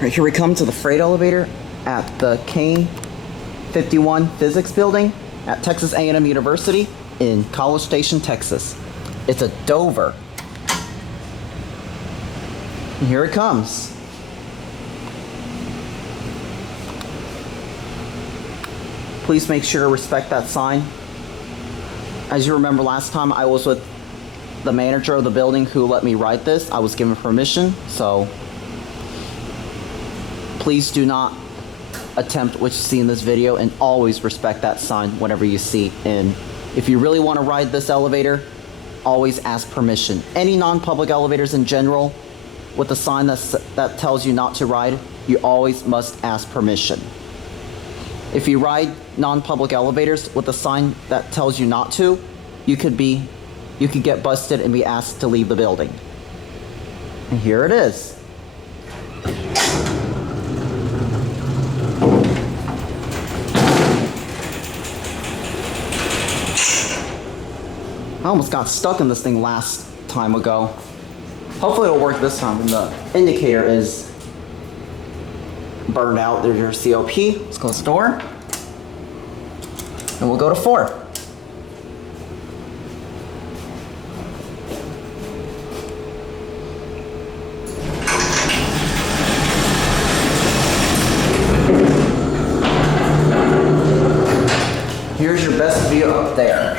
Right, here we come to the freight elevator at the Cain 51 Physics Building at Texas A&M University in College Station, Texas. It's a Dover. And here it comes. Please make sure to respect that sign. As you remember last time I was with the manager of the building who let me ride this. I was given permission, so please do not attempt what you see in this video, and always respect that sign whenever you see. And if you really want to ride this elevator, always ask permission. Any non-public elevators in general with a sign that tells you not to ride, you always must ask permission. If you ride non-public elevators with a sign that tells you not to, you could get busted and be asked to leave the building. And here it is. I almost got stuck in this thing last time ago. Hopefully it'll work this time. And the indicator is burned out. There's your COP. Let's close the door. And we'll go to 4. Here's your best view up there.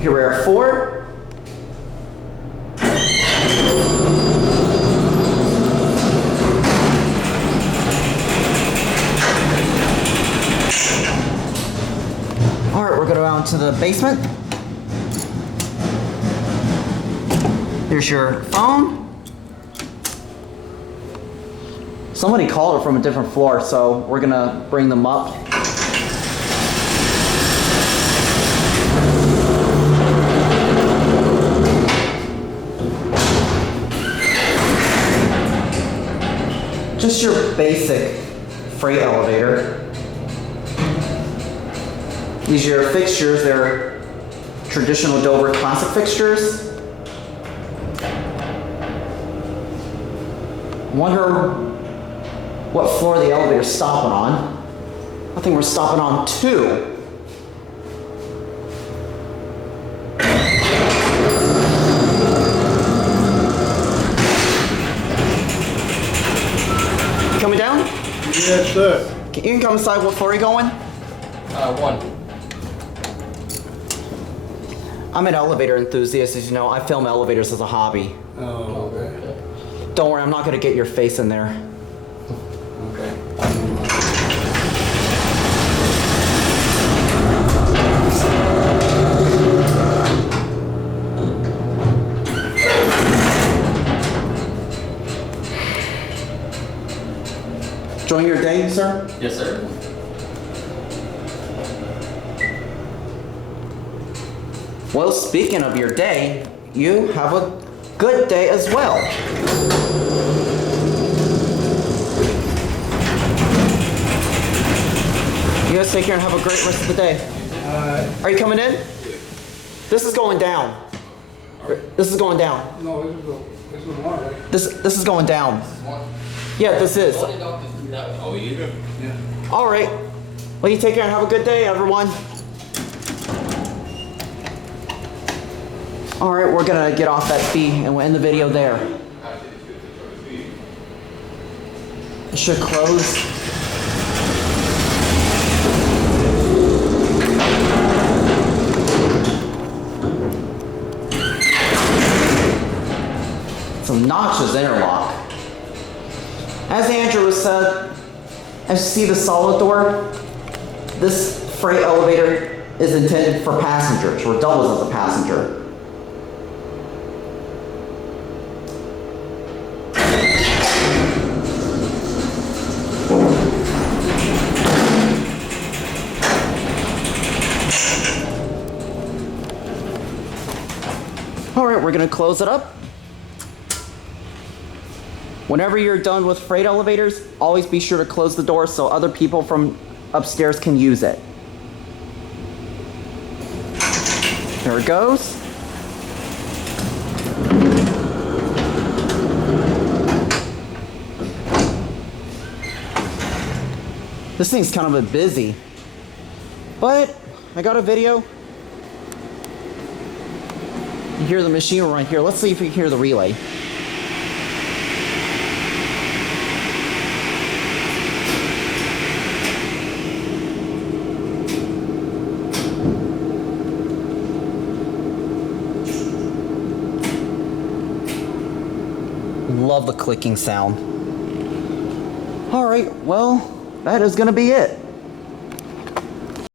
Here we're at 4. All right, we're going to go down to the basement. Here's your phone. Somebody called it from a different floor, so we're going to bring them up. Just your basic freight elevator. These are your fixtures. They're traditional Dover classic fixtures. Wonder what floor the elevator's stopping on. I think we're stopping on 2. Coming down? Yes, sir. You can come inside. What floor are you going? 1. I'm an elevator enthusiast, as you know. I film elevators as a hobby. Oh, okay. Don't worry, I'm not going to get your face in there. Okay. Enjoying your day, sir? Yes, sir. Well, speaking of your day, you have a good day as well. You guys take care and have a great rest of the day. Are you coming in? This is going down. This is going down. No, this is one, right? This is going down. Yeah, this is. Oh, you? Yeah. All right. Well, you take care and have a good day, everyone. All right, we're gonna get off that fee and we'll end the video there. It should close. Some notches interlock. As Andrew said, as you see the solid door, this freight elevator is intended for passengers, or doubles as a passenger. All right, we're gonna close it up. Whenever you're done with freight elevators, always be sure to close the door so other people from upstairs can use it. There it goes. This thing's kind of a bit busy, but I got a video. You hear the machine right here. Let's see if we can hear the relay. Love the clicking sound. All right, well, that is gonna be it.